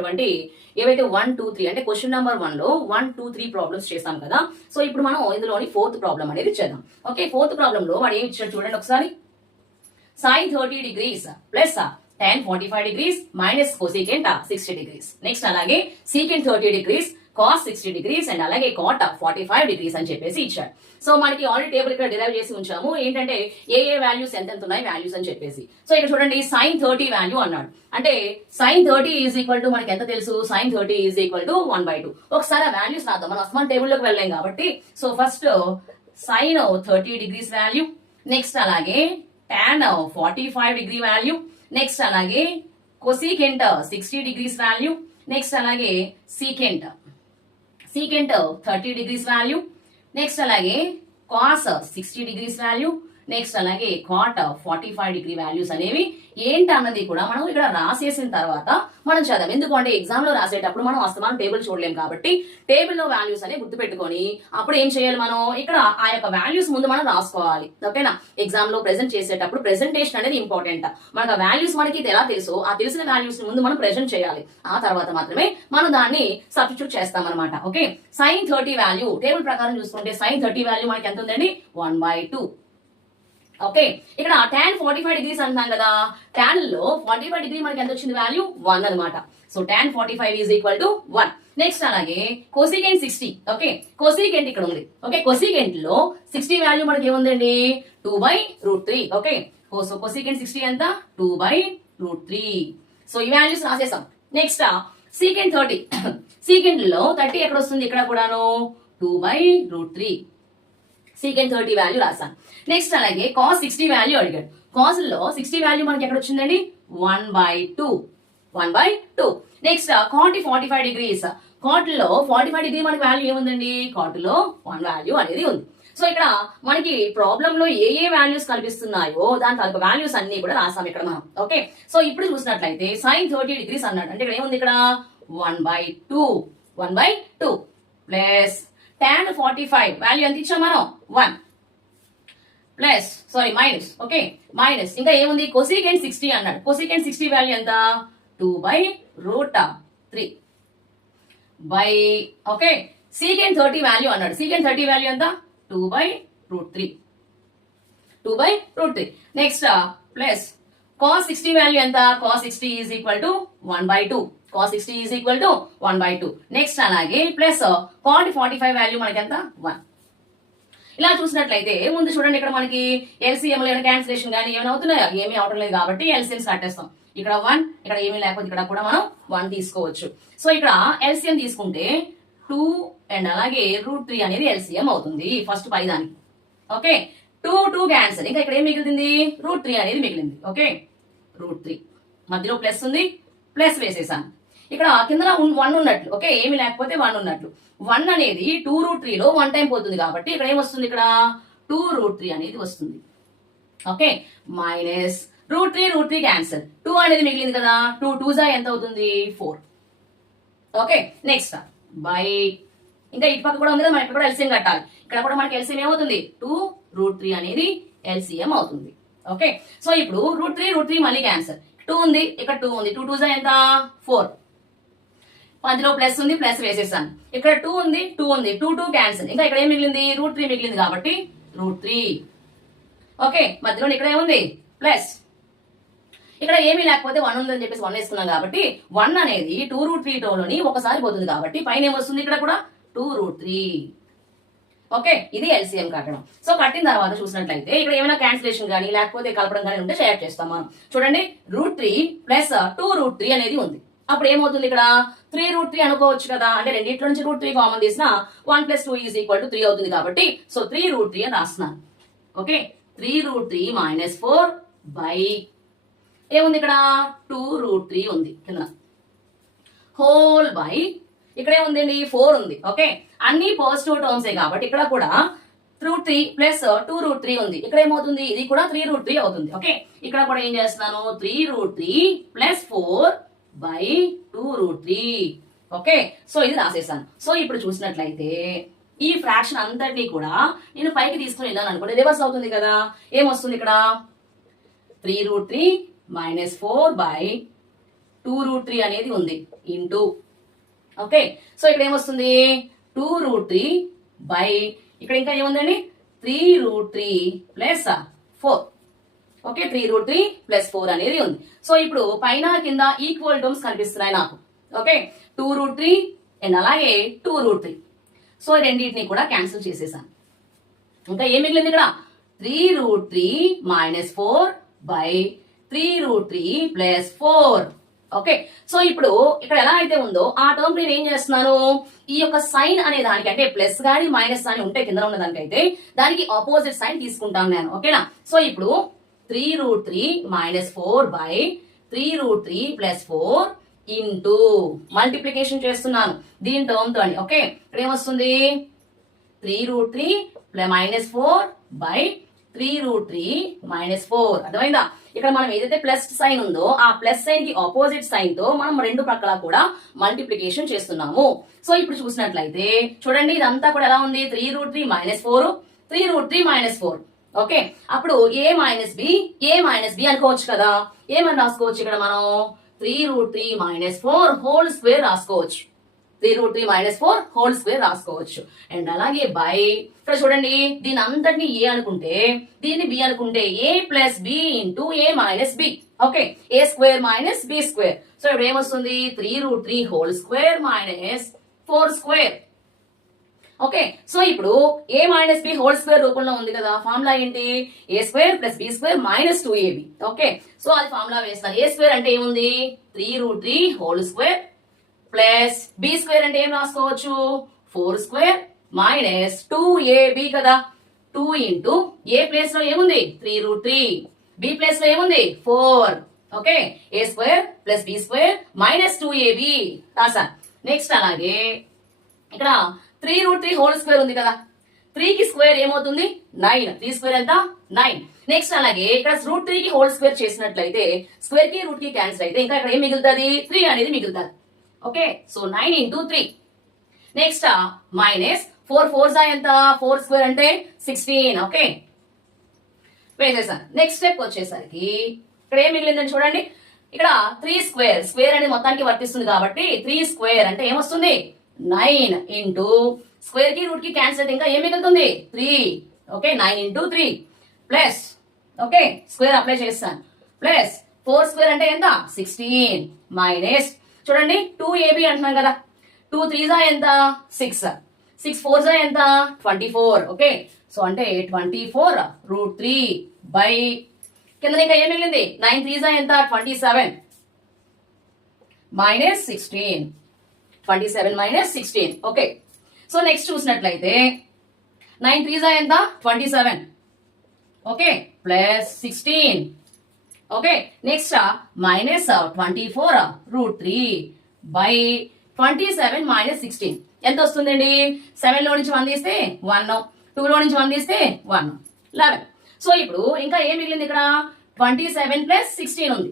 సంబంధించినటువంటి ఏవైతే 1, 2, 3 అంటే క్వశ్చన్ నెంబర్ 1 లో 1, 2, 3 ప్రాబ్లమ్స్ చేస్తాం కదా. సో ఇప్పుడు మనం ఇందులోని 4th ప్రాబ్లం అనేది చేద్దాం. ఓకే, 4th ప్రాబ్లం లో వాడు ఏమి ఇచ్చాడు చూడండి ఒకసారి. sin 30 degrees plus tan 45 degrees minus cosecant 60 degrees. Next అలాగే secant 30 degrees cos 60 degrees and అలాగే cot 45 degrees అని చెప్పేసి ఇచ్చాడు. సో మనకి ఆల్రెడీ టేబుల్ ఇక్కడ డిరైవ్ చేసి ఉంచాము. ఏంటంటే ఏ వాల్యూస్ ఎంత ఉన్నాయి వాల్యూస్ అని చెప్పేసి. సో ఇక్కడ చూడండి sin 30 వాల్యూ అన్నాడు. అంటే sin 30 ఈజ్ ఈక్వల్ టు మనకి ఎంత తెలుసు, sin 30 ఈజ్ ఈక్వల్ టు 1/2. ఒకసారి ఆ వాల్యూస్ రాద్దాం, మనం అసలు టేబుల్ లోకి వెళ్ళాం కాబట్టి. So first sin 30 degrees value, next అలాగే tan 45 degree వాల్యూ, నెక్స్ట్ అలాగే cosecant 60 degrees వాల్యూ, నెక్స్ట్ అలాగే secant 30 degrees వాల్యూ, నెక్స్ట్ అలాగే cos 60 degrees వాల్యూ, నెక్స్ట్ అలాగే cot 45 degree వాల్యూస్ అనేవి ఏంటి అన్నది కూడా మనం ఇక్కడ రాసేసిన తర్వాత మనం చదవం. ఎందుకంటే ఎగ్జామ్ లో రాసేటప్పుడు మనం అస్తమానం టేబుల్ చూడలేం కాబట్టి టేబుల్ లో వాల్యూస్ అనేవి గుర్తు పెట్టుకొని అప్పుడు ఏం చేయాలి, మనం ఇక్కడ ఆ యొక్క వాల్యూస్ ముందు మనం రాసుకోవాలి. ఓకేనా, ఎగ్జామ్ లో ప్రెజెంట్ చేసేటప్పుడు ప్రెజెంటేషన్ అనేది ఇంపార్టెంట్. మనకు ఆ వాల్యూస్ మనకి ఎలా తెలుసో ఆ తెలిసిన వాల్యూస్ ముందు మనం ప్రెజెంట్ చేయాలి. ఆ తర్వాత మాత్రమే మనం దాన్ని సబ్స్టిట్యూట్ చేస్తాం అనమాట. ఓకే, sin 30 వాల్యూ టేబుల్ ప్రకారం చూసుకుంటే sin 30 వాల్యూ మనకి ఎంత ఉందండి, 1/2. ఓకే, ఇక్కడ tan 45 degrees అంటున్నాం కదా, tan లో 45 డిగ్రీ మనకి ఎంత వచ్చింది వాల్యూ, 1 అనమాట. So tan 45 is equal to 1. Next అలాగే cosecant 60. ఓకే, cosecant ఇక్కడ ఉంది. ఓకే, cosecant లో 60 వాల్యూ మనకి ఏముందండి, 2/√3. ఓకే, సో cosecant 60 ఎంత, 2/√3. సో ఈ వాల్యూస్ రాసేసాం. Next secant 30. secant లో 30 ఎక్కడ వస్తుంది, ఇక్కడ కూడాను 2/√3. secant 30 వాల్యూ రాసాను. నెక్స్ట్ అలాగే cos 60 వాల్యూ అడిగాడు. cos లో 60 వాల్యూ మనకి ఎక్కడ వచ్చిందండి, 1/2. Next cot 45 degrees. cot లో 45 డిగ్రీ మనకి వాల్యూ ఏముందండి, cot లో 1 వాల్యూ అనేది ఉంది. సో ఇక్కడ మనకి ప్రాబ్లం లో ఏ వాల్యూస్ కనిపిస్తున్నాయో దాని తాలూకు వాల్యూస్ అన్ని కూడా రాసాం ఇక్కడ మనం. ఓకే, సో ఇప్పుడు చూసినట్లయితే sin 30 degrees అన్నాడు. అంటే ఇక్కడ ఏముంది, ఇక్కడ 1/2 ప్లస్ tan 45 వాల్యూ ఎంత ఇచ్చాం మనం, 1 ప్లస్ మైనస్. ఓకే, మైనస్ ఇంకా ఏముంది, cosecant 60 అన్నాడు. cosecant 60 వాల్యూ ఎంత, 2/√3 బై. ఓకే, secant 30 వాల్యూ అన్నాడు. secant 30 వాల్యూ ఎంత, 2/√3. నెక్స్ట్ ప్లస్ cos 60 వాల్యూ ఎంత, cos 60 is equal to 1/2. cos 60 is equal to 1/2. Next అలాగే ప్లస్ cot 45 వాల్యూ మనకి ఎంత, 1. ఇలా చూసినట్లయితే ముందు చూడండి, ఇక్కడ మనకి ఎల్సిఎం లో క్యాన్సిలేషన్ కానీ ఏమైనా అవుతున్నాయా, ఏమీ అవటం లేదు కాబట్టి ఎల్సిఎం కట్టేస్తాం. ఇక్కడ 1, ఇక్కడ ఏమీ లేకపోతే ఇక్కడ కూడా మనం 1 తీసుకోవచ్చు. సో ఇక్కడ ఎల్సిఎం తీసుకుంటే 2 అండ్ అలాగే √3 అనేది ఎల్సిఎం అవుతుంది ఫస్ట్ పై దానికి. ఓకే, 2 క్యాన్సిల్, ఇంకా ఇక్కడ ఏం మిగిలింది, √3 అనేది మిగిలింది. ఓకే, √3 మధ్యలో ప్లస్ ఉంది, ప్లస్ వేసేసాను. ఇక్కడ కింద 1 ఉన్నట్లు. ఓకే, ఏమి లేకపోతే 1 ఉన్నట్లు. 1 అనేది 2√3 లో 1 టైం పోతుంది కాబట్టి ఇక్కడ ఏమొస్తుంది, ఇక్కడ 2√3 అనేది వస్తుంది. ఓకే, మైనస్ √3 క్యాన్సల్, 2 అనేది మిగిలింది కదా, 2 2 ఎంత అవుతుంది, 4. Okay, next by. ఇంకా ఇటు పక్క కూడా ఉంది కదా, మనం ఇక్కడ కూడా ఎల్సిఎం కట్టాలి. ఇక్కడ కూడా మనకి ఎల్సిఎం ఏమవుతుంది, 2√3 అనేది ఎల్సిఎం అవుతుంది. ఓకే, సో ఇప్పుడు √3 మళ్ళీ క్యాన్సల్, 2 ఉంది, ఇక్కడ 2 ఉంది, 2 2 ఎంత, 4. మధ్యలో ప్లస్ ఉంది, ప్లస్ వేసేసాను. ఇక్కడ 2 ఉంది, 2 క్యాన్సిల్, ఇంకా ఇక్కడ ఏం మిగిలింది, √3 మిగిలింది కాబట్టి √3. ఓకే, మధ్యలో ఇక్కడ ఏముంది, ప్లస్. ఇక్కడ ఏమీ లేకపోతే 1 ఉందని చెప్పేసి 1 వేసుకున్నాం కాబట్టి 1 అనేది 2√3 లోని ఒకసారి పోతుంది కాబట్టి పైన ఏమొస్తుంది, ఇక్కడ కూడా 2√3. ఓకే, ఇది ఎల్సిఎం కట్టడం. సో కట్టిన తర్వాత చూసినట్లయితే ఇక్కడ ఏమైనా క్యాన్సిలేషన్ కానీ లేకపోతే కలపడం కానీ ఉంటే షేర్ చేస్తాం మనం. చూడండి, √3 ప్లస్ 2√3 అనేది ఉంది. అప్పుడు ఏమవుతుంది, ఇక్కడ 3√3 అనుకోవచ్చు కదా, అంటే రెండింటి నుంచి √3 కామన్ తీసిన 1 + 2 = 3 అవుతుంది కాబట్టి సో 3√3 అని రాస్తున్నాను. ఓకే, 3√3 - 4 బై ఏముంది, ఇక్కడ 2√3 ఉంది కింద, హోల్ బై ఇక్కడ ఏముందండి, 4 ఉంది. ఓకే, అన్ని పాజిటివ్ టర్మ్సే కాబట్టి ఇక్కడ కూడా √3 ప్లస్ 2√3 ఉంది. ఇక్కడ ఏమవుతుంది, ఇది కూడా 3√3 అవుతుంది. ఓకే, ఇక్కడ కూడా ఏం చేస్తున్నాను, 3√3 + 4 బై 2√3. ఓకే, సో ఇది రాసేసాను. సో ఇప్పుడు చూసినట్లయితే ఈ ఫ్రాక్షన్ అంతటినీ కూడా నేను పైకి తీసుకుని వెళ్ళాను అనుకోండి, రివర్స్ అవుతుంది కదా. ఏమొస్తుంది ఇక్కడ, 3√3 - 4 బై 2√3 అనేది ఉంది ఇంటూ ఓకే సో ఇక్కడ ఏమొస్తుంది 2√3 బై ఇక్కడ ఇంకా ఏముందండి 3√3 ప్లస్ 4 ఓకే 3√3 ప్లస్ 4 అనేది ఉంది సో ఇప్పుడు పైన కింద ఈక్వల్ టర్మ్స్ కనిపిస్తున్నాయి నాకు ఓకే 2√3 అండ్ అలాగే 2√3 సో రెండింటిని కూడా క్యాన్సిల్ చేసేసాను ఇంకా ఏం మిగిలింది ఇక్కడ 3√3 minus 4 by 3√3 plus 4 okay so ఇప్పుడు ఇక్కడ ఎలా అయితే ఉందో ఆ టర్మ్ నేను ఏం చేస్తున్నాను ఈ యొక్క సైన్ అనే దానికి అంటే ప్లస్ గాని మైనస్ అని ఉంటే కింద ఉన్న దానికైతే దానికి ఆపోజిట్ సైన్ తీసుకుంటాను నేను ఓకేనా సో ఇప్పుడు 3√3 minus 4 by 3√3 plus 4 into multiplication చేస్తున్నాను దీని టర్మ్ తో అని ఓకే ఇక్కడ ఏమొస్తుంది 3√3 మైనస్ 4 బై 3√3 మైనస్ 4 అర్థమైందా ఇక్కడ మనం ఏదైతే ప్లస్ సైన్ ఉందో ఆ ప్లస్ సైన్ కి ఆపోజిట్ సైన్ తో మనం రెండు ప్రక్కల కూడా మల్టిప్లికేషన్ చేస్తున్నాము సో ఇప్పుడు చూసినట్లయితే చూడండి ఇదంతా కూడా ఎలా ఉంది 3√3 మైనస్ 4 3√3 మైనస్ 4 ఓకే అప్పుడు ఏ మైనస్ బి అనుకోవచ్చు కదా ఏమని రాసుకోవచ్చు ఇక్కడ మనం 3√3 మైనస్ 4 హోల్ స్క్వేర్ రాసుకోవచ్చు 3√3 మైనస్ 4 హోల్ స్క్వేర్ రాసుకోవచ్చు అండ్ అలాగే బై ఇక్కడ చూడండి దీని అంతటిని ఏ అనుకుంటే దీన్ని బి అనుకుంటే a plus b into a minus b okay a square minus b square so ఇప్పుడు ఏమొస్తుంది 3√3 whole square minus 4 square okay so ఇప్పుడు a minus b whole square రూపంలో ఉంది కదా ఫార్ములా ఏంటి a square plus B square minus 2ab okay so అది formula వేస్తాను a square అంటే ఏముంది 3√3 whole square plus B square అంటే ఏం రాసుకోవచ్చు 4 స్క్వేర్ మైనస్ 2ab కదా 2 ఇంటూ ఏ ప్లేస్ లో ఏముంది 3√3 బి ప్లేస్ లో ఏముంది 4 okay a square plus B square minus 2ab రాసా నెక్స్ట్ అలాగే ఇక్కడ 3√3 హోల్ స్క్వేర్ ఉంది కదా 3 కి స్క్వేర్ ఏమవుతుంది 9 3 స్క్వేర్ ఎంత 9 నెక్స్ట్ అలాగే ఇక్కడ √3 కి హోల్ స్క్వేర్ చేసినట్లయితే స్క్వేర్ కి రూట్ కి క్యాన్సిల్ అయితే ఇంకా ఇక్కడ ఏం మిగులుతుంది 3 అనేది మిగులుతుంది okay so 9 into 3 next minus 4 జా ఎంత 4 స్క్వేర్ అంటే 16 ఓకే వేసేసాను నెక్స్ట్ స్టెప్ వచ్చేసరికి ఇక్కడ ఏం మిగిలిందని చూడండి ఇక్కడ 3 స్క్వేర్ అనేది మొత్తానికి వర్తిస్తుంది కాబట్టి 3 స్క్వేర్ అంటే ఏమొస్తుంది 9 ఇంటూ స్క్వేర్ కి రూట్ కి క్యాన్సిల్ అయితే ఇంకా ఏం మిగులుతుంది 3 okay 9 into 3 plus okay square apply చేస్తాను ప్లస్ 4 స్క్వేర్ అంటే ఎంత 16 మైనస్ చూడండి 2ab అంటున్నాం కదా 2 3 జా ఎంత 6 6 4 జా ఎంత 24 ఓకే సో అంటే 24√3 బై కింద ఇంకా ఏం మిగిలింది 9 3 జా ఎంత 27 minus 16 27 minus 16 okay so next చూసినట్లయితే 9 3 జా ఎంత 27 okay plus 16 okay next minus 24√3 by 27 minus 16 ఎంత వస్తుందండి 7 లో నుంచి 1 తీస్తే 1 2 లో నుంచి 1 తీస్తే 1 11 సో ఇప్పుడు ఇంకా ఏం మిగిలింది ఇక్కడ 27 ప్లస్ 16 ఉంది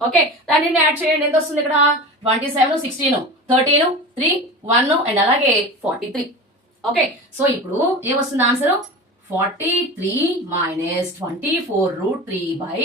ఓకే దాన్ని యాడ్ చేయండి ఎంత వస్తుంది ఇక్కడ 27 16 13 3 1 అండ్ అలాగే 43 ఓకే సో ఇప్పుడు ఏమొస్తుంది ఆన్సర్ 43 మైనస్ 24√3 బై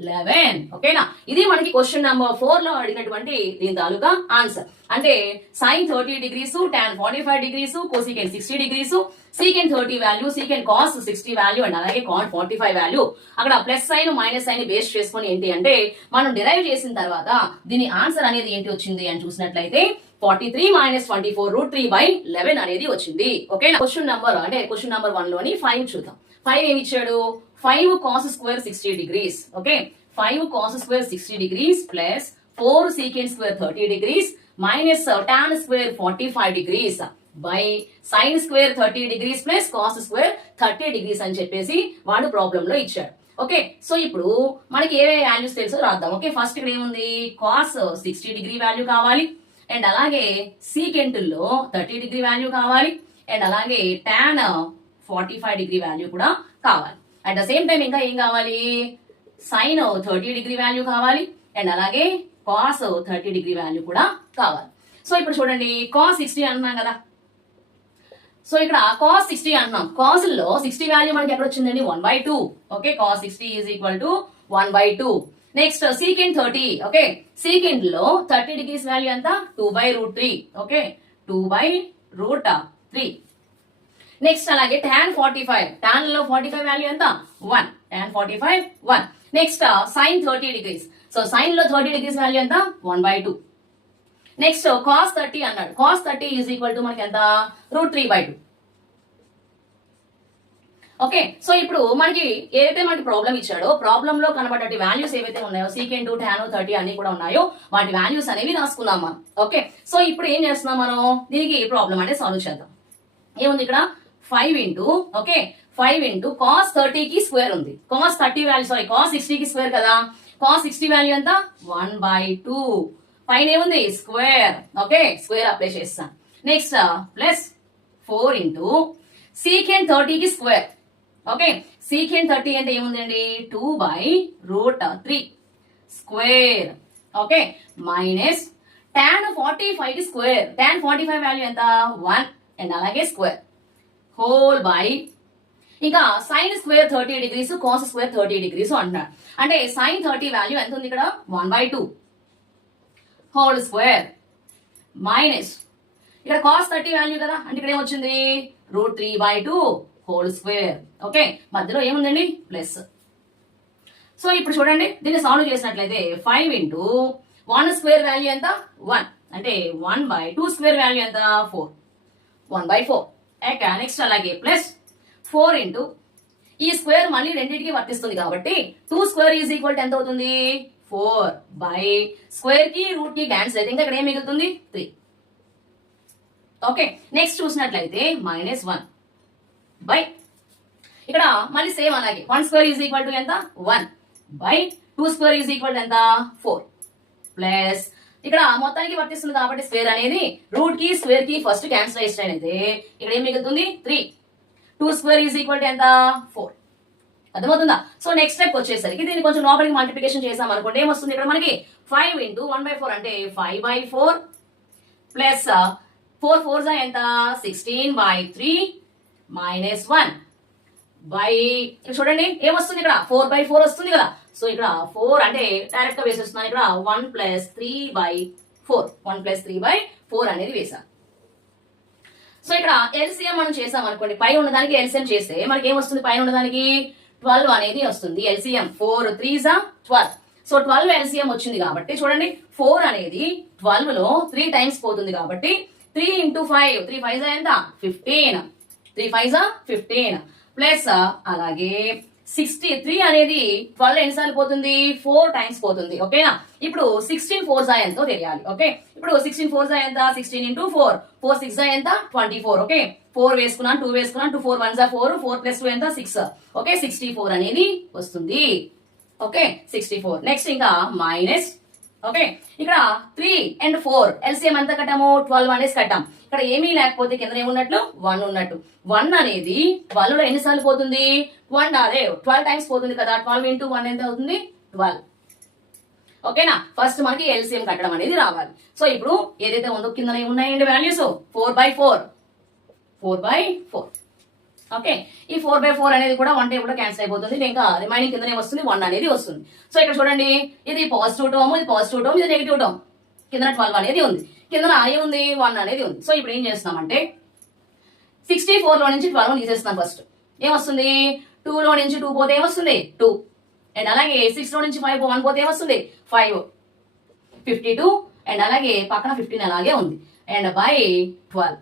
11 ఓకేనా ఇది మనకి క్వశ్చన్ నెంబర్ 4 లో అడిగినటువంటి దీని తాలూకా ఆన్సర్ అంటే sine 30 degrees tan 45 degrees cosecant 60 degrees secant 30 value secant cos 60 value and అలాగే కాట్ 45 వాల్యూ అక్కడ plus sign minus sign base చేసుకొని ఏంటి అంటే మనం డిరైవ్ చేసిన తర్వాత దీని ఆన్సర్ అనేది ఏంటి వచ్చింది అని చూసినట్లయితే 43 మైనస్ 24√3 బై 11 అనేది వచ్చింది ఓకేనా క్వశ్చన్ నెంబర్ అంటే క్వశ్చన్ నెంబర్ 1 లోని 5 చూద్దాం 5 ఏమి ఇచ్చాడు 5 cos square 60 degrees okay 5 cos square 60 degrees plus 4 సీకెన్ square 30 degrees minus tan square 45 degrees by sine square 30 degrees plus cos square 30 degrees అని చెప్పేసి వాడు ప్రాబ్లం లో ఇచ్చాడు ఓకే సో ఇప్పుడు మనకి ఏ వాల్యూస్ తెలుసో రాద్దాం ఓకే ఫస్ట్ ఇక్కడ ఏముంది కాస్ 60 డిగ్రీ వాల్యూ కావాలి అండ్ అలాగే సీకెంట్లో 30 డిగ్రీ వాల్యూ కావాలి అండ్ అలాగే tan 45 డిగ్రీ వాల్యూ కూడా కావాలి అట్ ద సేమ్ టైం ఇంకా ఏం కావాలి సైన్ 30 డిగ్రీ వాల్యూ కావాలి అండ్ అలాగే కాస్ 30 డిగ్రీ వాల్యూ కూడా కావాలి సో ఇప్పుడు చూడండి కాస్ 60 అంటున్నాం కదా సో ఇక్కడ కాస్ 60 అంటున్నాం కాస్ లో 60 వాల్యూ మనకి ఎక్కడ వచ్చిందండి 1/2 okay cos 60 is equal to 1/2 next second 30. Okay, second లో 30 డిగ్రీస్ వాల్యూ ఎంత 2/√3. ఓకే, 2/√3. నెక్స్ట్ అలాగే tan 45, tan లో 45 వాల్యూ ఎంత 1, tan 45 1. Next sin 30 degrees, so sin లో 30 డిగ్రీస్ వాల్యూ ఎంత 1/2. నెక్స్ట్ cos 30 అన్నాడు, cos 30 ఈజ్ ఈక్వల్ టు మనకి ఎంత √3/2. ఓకే, సో ఇప్పుడు మనకి ఏదైతే మనకి ప్రాబ్లం ఇచ్చాడో ప్రాబ్లం లో కనబడే వాల్యూస్ ఏవైతే ఉన్నాయో సీకెండ్ tan 30 అన్ని కూడా ఉన్నాయో వాటి వాల్యూస్ అనేవి రాసుకున్నాం మనం. ఓకే, సో ఇప్పుడు ఏం చేస్తున్నాం మనం, దీనికి ప్రాబ్లం అంటే సాల్వ్ చేద్దాం. ఏముంది ఇక్కడ 5 ఇంటూ, ఓకే 5 ఇంటూ cos 30 కి స్క్వేర్ ఉంది, cos 30 వాల్యూ సారీ cos 60 కి స్క్వేర్ కదా, cos 60 వాల్యూ ఎంత 1/2. పైన ఏముంది స్క్వేర్, ఓకే స్క్వేర్ అప్లై చేస్తాం. నెక్స్ట్ ప్లస్ 4 ఇంటూ సీకెండ్ 30 కి స్క్వేర్. ఓకే, సీకెండ్ 30 అంటే ఏముందండి 2/√3 స్క్వేర్. ఓకే, మైనస్ tan 45 కి స్క్వేర్, tan 45 వాల్యూ ఎంత 1 అండ్ అలాగే స్క్వేర్ హోల్ బై, ఇంకా sine square 30 degrees cos square 30 degrees అంటున్నాడు. అంటే సైన్ 30 వాల్యూ ఎంత ఉంది ఇక్కడ 1/2 హోల్ స్క్వేర్ మైనస్ ఇక్కడ కాస్ 30 వాల్యూ కదా, అంటే ఇక్కడ ఏమొచ్చింది √3/2 హోల్ స్క్వేర్. ఓకే, మధ్యలో ఏముందండి ప్లస్. సో ఇప్పుడు చూడండి దీన్ని సాల్వ్ చేసినట్లయితే 5 ఇంటూ 1 స్క్వేర్ వాల్యూ ఎంత 1, అంటే 1/2 స్క్వేర్ వాల్యూ ఎంత 4, 1/4. నెక్స్ట్ అలాగే ప్లస్ 4 ఇంటూ ఈ స్క్వేర్ మళ్ళీ రెండింటికి వర్తిస్తుంది కాబట్టి 2 స్క్వేర్ ఈజ్ ఈక్వల్ టు ఎంత అవుతుంది 4 బై స్క్వేర్ కి రూట్ కి క్యాన్సిల్ అయితే ఇంకా ఇక్కడ ఏం మిగులుతుంది 3. ఓకే, నెక్స్ట్ చూసినట్లయితే -1 బై ఇక్కడ మళ్ళీ సేమ్ అలాగే 1 స్క్వేర్ ఈజ్ ఈక్వల్ టు ఎంత 1 by 2 square is equal to ఎంత 4 ప్లస్ ఇక్కడ మొత్తానికి వర్తిస్తుంది కాబట్టి స్క్వేర్ అనేది రూట్ కి స్క్వేర్ కి ఫస్ట్ క్యాన్సిల్ అయితే ఇక్కడ ఏం మిగులుతుంది 3. 2 స్క్వేర్ ఈజ్ ఈక్వల్ టు ఎంత 4. అర్థమవుతుందా? సో నెక్స్ట్ స్టెప్ వచ్చేసరికి దీన్ని కొంచెం లోపలికి మల్టిప్లికేషన్ చేసాం అనుకోండి ఏమొస్తుంది ఇక్కడ మనకి 5 ఇంటూ 1/4 అంటే 5/4 ప్లస్ 4 4 ఎంత 16/3 -1 బై చూడండి ఏమొస్తుంది ఇక్కడ 4/4 వస్తుంది కదా. సో ఇక్కడ 4 అంటే డైరెక్ట్ గా వేసేస్తున్నాను, ఇక్కడ 1 + 3/4 1 + 3/4 అనేది వేసాం. సో ఇక్కడ ఎల్సిఎం మనం చేసాం అనుకోండి, పై ఉన్నదానికి ఎల్సిఎం చేస్తే మనకి ఏమొస్తుంది, పైన ఉన్నదానికి 12 అనేది వస్తుంది. LCM 4 3s 12. సో 12 ఎల్సిఎం వచ్చింది కాబట్టి చూడండి 4 అనేది 12 లో 3 టైమ్స్ పోతుంది కాబట్టి 3 × 5 3 5s ఎంత 15 3 5s 15 ప్లస్ అలాగే 63 అనేది 12 ఎన్నిసార్లు పోతుంది 4 టైమ్స్ పోతుంది. ఓకేనా, ఇప్పుడు 16 4s ఎంతో తెలియాలి. ఓకే, ఇప్పుడు 16 4s ఎంత 16 × 4 4 6 ఎంత 24. ఓకే, 4 వేసుకున్నాను 2 వేసుకున్నాను 2 4 1s 4 4 + 2 ఎంత 6. ఓకే, 64 అనేది వస్తుంది. ఓకే 64. నెక్స్ట్ ఇంకా మైనస్, ఓకే ఇక్కడ 3 and 4 ఎల్సిఎం ఎంత కట్టాము 12 అనేసి కట్టాం. ఇక్కడ ఏమీ లేకపోతే కింద ఏమున్నట్లు 1 ఉన్నట్టు. 1 అనేది 12 లో ఎన్నిసార్లు పోతుంది 12 టైమ్స్ పోతుంది కదా. 12 × 1 ఎంత అవుతుంది 12. ఓకేనా, ఫస్ట్ మనకి ఎల్సిఎం కట్టడం అనేది రావాలి. సో ఇప్పుడు ఏదైతే ఉందో కింద ఉన్నాయండి వాల్యూస్ 4/4 ఓకే, ఈ 4/4 అనేది కూడా 1 టేబుల్ క్యాన్సిల్ అయిపోతుంది, ఇంకా రిమైనింగ్ కిందనే వస్తుంది 1 అనేది వస్తుంది. సో ఇక్కడ చూడండి ఇది పాజిటివ్ టర్మ్, ఇది పాజిటివ్ టర్మ్, ఇది నెగిటివ్ టర్మ్. కింద 12 అనేది ఉంది, కింద ఏముంది 1 అనేది ఉంది. సో ఇప్పుడు ఏం చేస్తున్నామంటే 64 లో నుంచి 12 తీసేస్తున్నాం. ఫస్ట్ ఏమొస్తుంది 2 లో నుంచి 2 పోతే ఏమొస్తుంది 2 అండ్ అలాగే 6 లో నుంచి 5 1 పోతే ఏమొస్తుంది 5 52 అండ్ అలాగే పక్కన 15 అలాగే ఉంది అండ్ బై 12.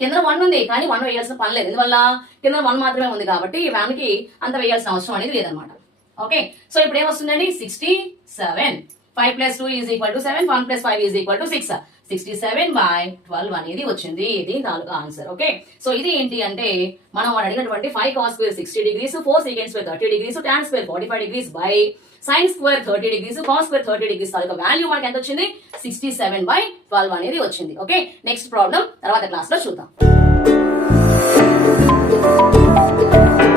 కింద 1 ఉంది కానీ 1 వేయాల్సిన పని లేదు, ఎందువల్ల కింద 1 మాత్రమే ఉంది కాబట్టి దానికి అంత వేయాల్సిన అవసరం అనేది లేదనమాట. ఓకే, సో ఇప్పుడు ఏమొస్తుందండి 67 5 + 2 = 7 1 + 5 = 6 67/12 అనేది వచ్చింది. ఇది 4 ఆన్సర్. ఓకే, సో ఇది ఏంటి అంటే మనం అడిగినటువంటి 5 cos square 60 degrees 4 sec square 30 degrees tan square 45 degrees by sin square 30 degrees cos square 30 degrees taluka value మనకి ఎంత వచ్చింది 67/12 అనేది వచ్చింది. ఓకే, నెక్స్ట్ ప్రాబ్లం తర్వాత క్లాస్ లో చూద్దాం.